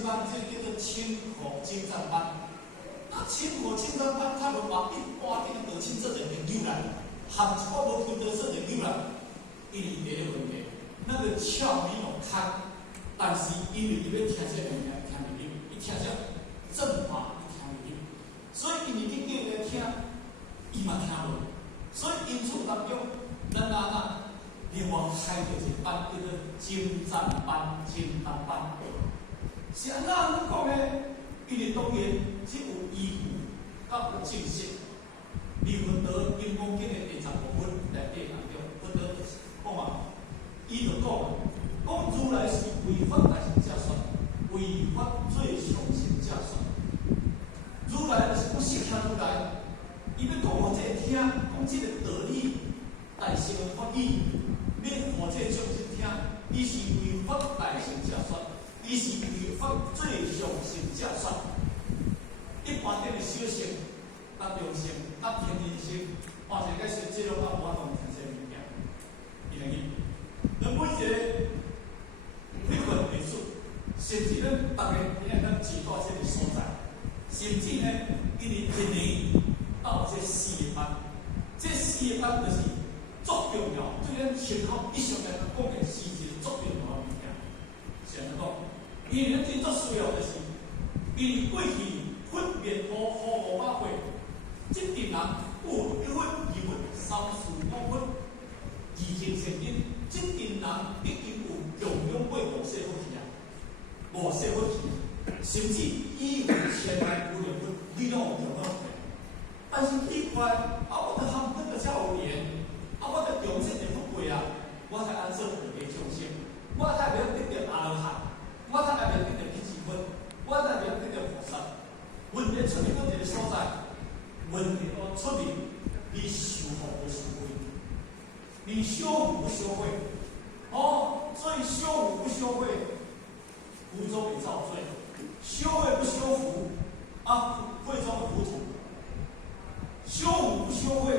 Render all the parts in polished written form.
即班这叫做清河精湛班。啊，清河精湛班，他就把一般这个德清做成研究啦，含一个无求得做研究啦。因为第一个问题，那个窍没有开，但是因为伊要听这个物件听袂入，伊听这正话伊听袂入，所以因为你叫伊听，伊嘛听无。所以因此当中，咱另外开着一个班叫做精湛班、精湛班。是安怎讲呢？因为当然只有医务甲有正式，离分到因公经的第15分内底当中，分到讲啊，伊就讲如来是违法大乘假说，违法最上乘假说。如来就是不适听如来，伊要讲互这个听，讲这个道理，大乘的法义，要互这个众生听，伊是违法大乘假说，伊是违法最上乘假说。一般的小乘、啊中乘、啊天人乘，或者个是这种啊无法度听这物件，伊来去。咱每一个每份艺术，甚至咱大家现在咱住到这个所在，甚至呢，因为一年到这4个班，这4个班就是足重要，对咱生活一上来讲的是一个足重要的物件。是安怎讲？因为咱真足需要的是，因为过去分别500岁，这阵人有1分、2分、3、4、5分，已经成因。这阵人已经有供养过5世佛去啊，5世佛去，甚至以为前来有2分，你拢有供养过。但是奇怪，我得含那个才有缘，我得重视一佛过啊，我才安做大家众生，我才袂得到阿罗汉，我才袂得到辟支分，我才袂得到菩萨。问题出现到一个所在，问题出现，你修福不修慧，你修福不修慧，所以修福不修慧，福中会造罪；修慧不修福，慧中会糊涂。修福不修慧，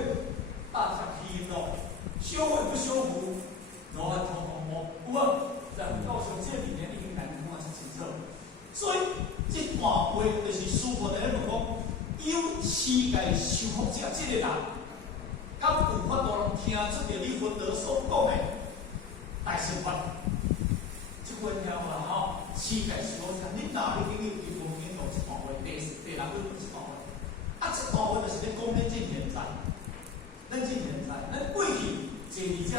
大家批咯；修慧不修福，罗汉通通无。有无？在高雄这里面已经讲得是清楚。所以这段话就是师父在咧讲，有世界修福者这个人，敢有法度听出着你佛陀所讲的大乘法？这份了嘛世界修福者，你哪里经有经文经讲这段话？第6本这段话，这段话就是咧讲咱这现在，咱过去坐伫遮，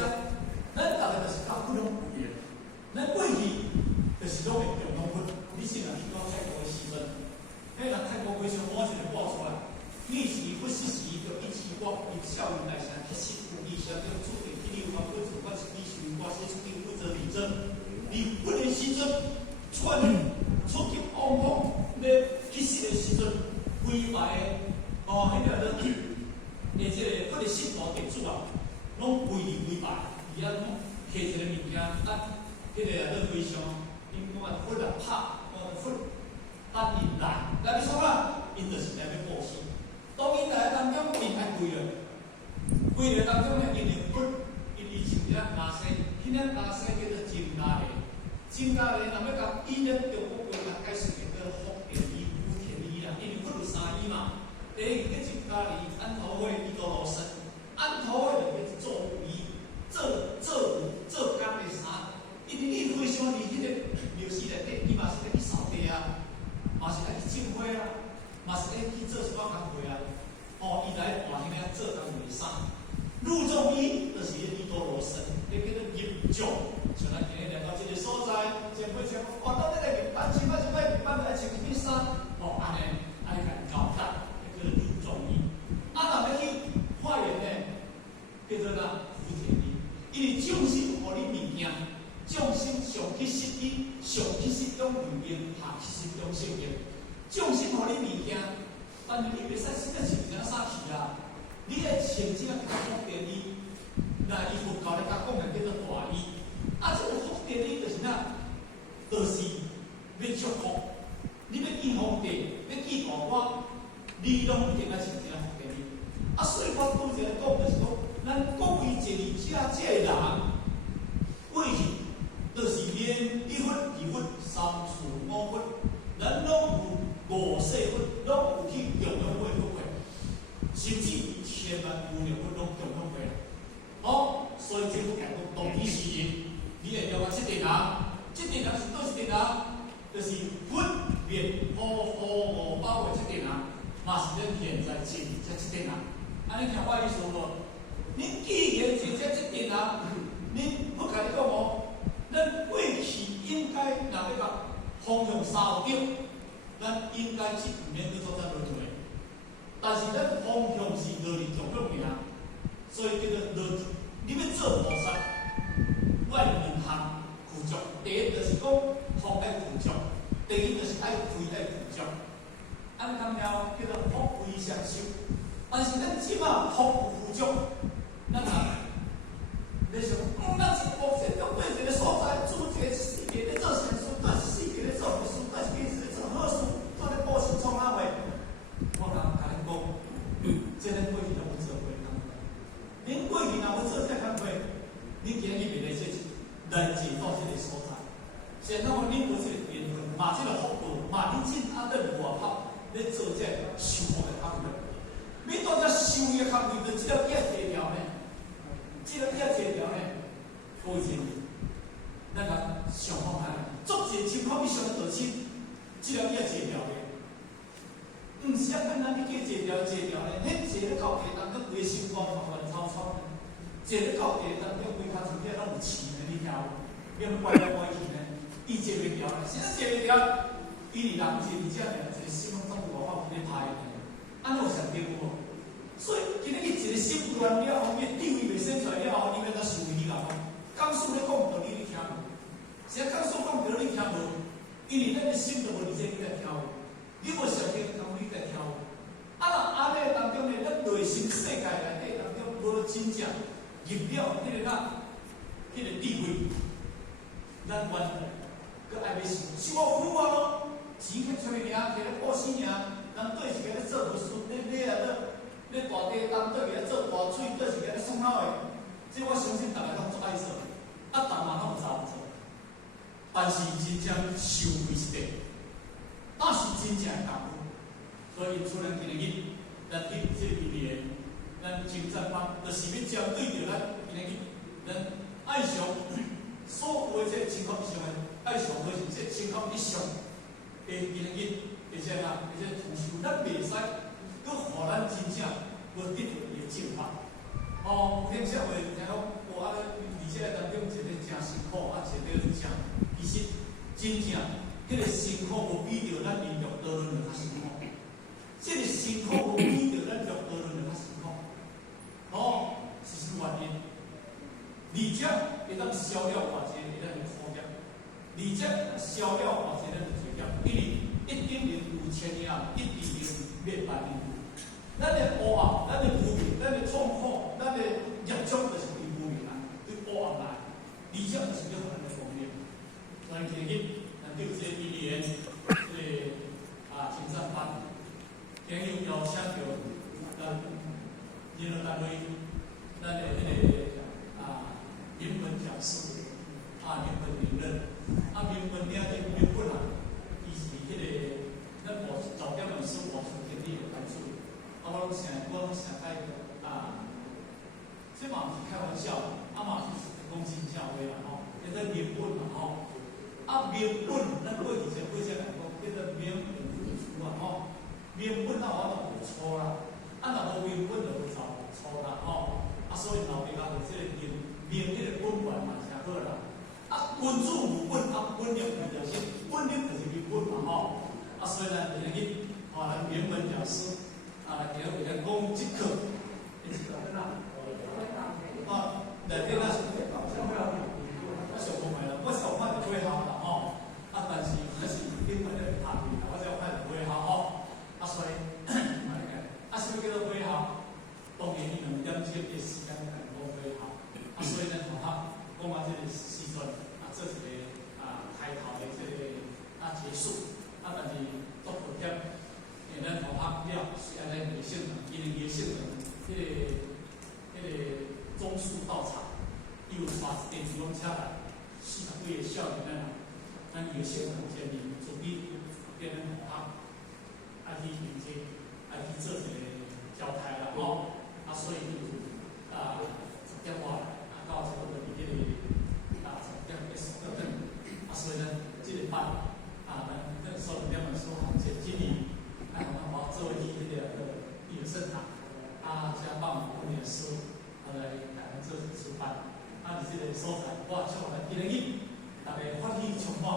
咱大概就是较不容易的，咱过去就是拢会用农分。你是若去到泰国的时阵，迄人泰国非常好，一个报出来，历时不失时，就一起我以教育来讲，一时不离相，就注定第6关不主观是历史关系，注定不责理真。你不能时阵，出去往往要去世的时阵，规排的迄个而且不能信徒地主啊，拢规排，而安讲摕一个物件，迄个都非常，因讲佛啊拍。佛，但因来要创啊，因就是来要布施。当因来当中，因爱跪了当中呢，因有佛，因像一粒牙西，迄粒牙西叫做金牙梨。金牙梨，若要甲伊咧中国话来解释叫做福田梨、福田梨啦。因为佛有3梨嘛，第一个金牙梨，安头花、伊多罗僧，安头花就叫做做梨，做工的啥？因为你非常离迄个庙寺内底，伊嘛是来去扫地啊，嘛是来去种花啊，嘛是来去做一寡工课啊。伊来换迄个做工为啥？入众伊就是伊多罗僧，迄叫做入众。像咱今日来到这个所在，前辈讲，当你来入班，前摆入班来穿一件衫，安尼甲伊交代，迄叫做入众伊。若要去化缘呢，叫做福田伊，因为众生互你物件。众生上去失意，上去失种语言，下去失种性命。众生互你物件，但是你袂使死得穿啥衫去啊！你个穿这个福田衣，那伊佛教咧甲讲的叫做大衣。这个福田衣就是哪？就是要祝福。你要见皇帝，要见大官，你拢一定要穿这个福田衣。所以我拄则讲就是讲，咱各位坐伫遮这个人，过去。就是连1分、2分、3、4、5分，就是分别五包的这点啊，嘛是咱现在做这点啊。安尼听我意思无？恁既然做这点啊，恁不甲你讲哦，咱过去应该若要甲方向扫对，咱应该去免去做这轮回。但是咱方向是落入重要尔，所以叫做落。你要做菩萨，我两项具足。第一就是讲福爱具足，第二就是爱慧爱具足。安尼讲了叫做福慧双修。但是咱即马福具足，咱啊，你想，咱是佛前要对一个所在，做一个世界咧做善事，对世界咧做坏事，对世界咧做好事，做咧布施创啥话？我甲恁讲，这咱过去都无做过工课。恁过去若要做这工课，恁今日袂来这来解到这个所在。现在我恁有这个缘分，嘛这个福报，嘛恁真阿在外口咧做这修福的工课。你到这修的工课，就这个业这条呢，这个业这条呢，各位姐妹，咱个想看看，做这情况以上的道亲，这个业这条呢。毋是啊，跟咱去计坐条呢，迄坐咧到地当中，规个心肝乱糟糟呢。坐咧到地当中，规骹身体拢有刺呢，你听有？你要怪来怪去呢，伊坐袂条呢，现在坐袂条，伊是人坐而且呢，一个心中有外口咧歹呢，安有上对无？所以今日伊一个心乱了后，伊地位袂生出来了后，伊要怎受伊人讲？讲师咧讲道理你听无？现在讲师讲道理你听无？因为咱的心就无理解你来听无？你无上天讲你来听无？啊，若安尼当中呢，咱内心世界内底当中无真正入了迄个迄个地位，咱完佮爱要想，是我苦啊咯，钱摕出去尔，摕咧布施尔，人对一个咧做无顺，咧大地当对一个做大水，对一个咧创好诶，这我相信大家拢做爱做，啊，逐嘛拢有做，但是真正收费是第。那是真正的功夫，所以出咱今日咱去这个语言，咱精湛班，就是要针对着咱今日咱爱上所有的这情况以上的爱上或是这情况以上的今日，而且同修，咱袂使佮互咱真正无得到伊的进化。哦，有听社会听讲，哇，而且当中一个真辛苦，啊，一个真，其实真正。迄个辛苦无比着咱民族讨论着较辛苦，这个辛苦无比着咱族讨论着较辛苦。哦，是什么原因？而且会当消了偌济咱的苦业，而且消了偌济咱的罪业，因为一定人有千年，一定人灭万年。咱的恶啊，咱的无明，咱的痛苦，咱的业障，就是对无明啊，对恶来，而且就是叫咱的方面。所以今日。对这一年，精湛班，今日邀请到咱联络单位，咱的民文讲师，民文评论，民文了的民文伊是咱早点文书王书天地的关注，我拢想开这嘛是开玩笑，嘛是讲真正话啦吼，叫做民文嘛吼。名本，咱过以前来讲，叫做名本书啊吼。名本我都无错啦，若无名本就无错啦吼。所以老爸讲这个名迄个本源嘛诚好啦。君主无本，本领就是本领就是名本嘛吼。所以呢，今日咱名文教师今日为咱讲这课，这课在哪？内底咱是我想讲来啦，我是有看到会校啦吼，但是我是英文咧拍片啦，我只有看到会校吼，所以什么叫做会校？当然伊2点钟的时间来讲会校，所以呢，同学讲这个时阵做一个开头的这个结束，但是做后点，咱同学了是安尼个性能，因为个性能，迄个总数到场，伊有带一电子车来。40几个少年啊，咱个性能建立，自己变成同学，去迎接，去做一个交代啦吼。所以就是10点外到差不多伫迄个10点40分，所以呢，这个班咱的圣堂，想帮我们的师来咱们做示范。伫这个所在，我祝咱今日大家欢喜充满，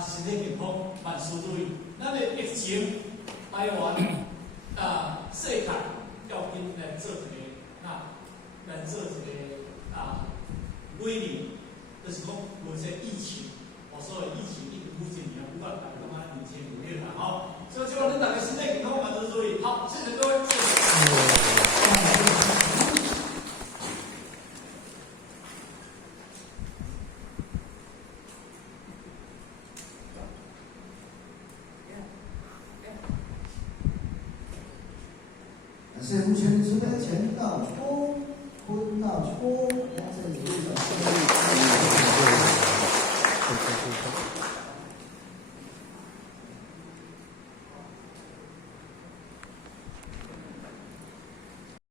身体健康，万事如意。咱的疫情，台湾世界要紧来做一个，来做一个规律，就是讲无这疫情，所以疫情一直不进年，不管大家感觉年前5月啦，所以希望恁大家身体健康，万事如意。好，谢谢各位。是目前准备前到初，坤到初，这里有一首。